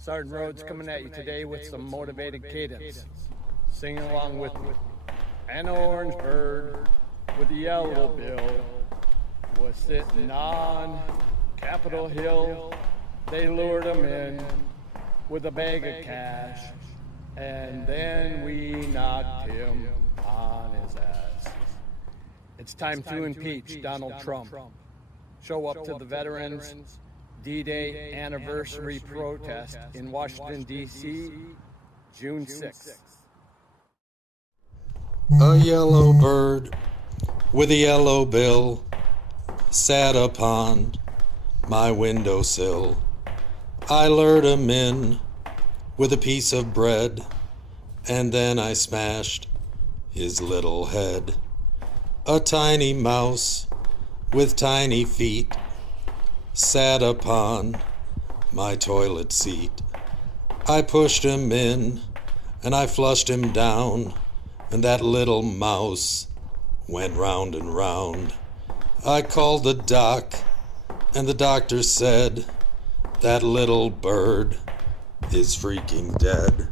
Sergeant Rhodes coming at you today with some motivated cadence. Singing along with me. An orange bird with a yellow bill was sitting on Capitol Hill. They lured him in with a bag of cash, and then we knocked him on his ass. It's time to impeach Donald Trump. Show up to the Veterans D-Day anniversary protest in Washington, D.C., June 6th. A yellow bird with a yellow bill sat upon my windowsill. I lured him in with a piece of bread, and then I smashed his little head. A tiny mouse with tiny feet sat upon my toilet seat. I pushed him in and I flushed him down, and that little mouse went round and round. I called the doc, and the doctor said, that little bird is freaking dead.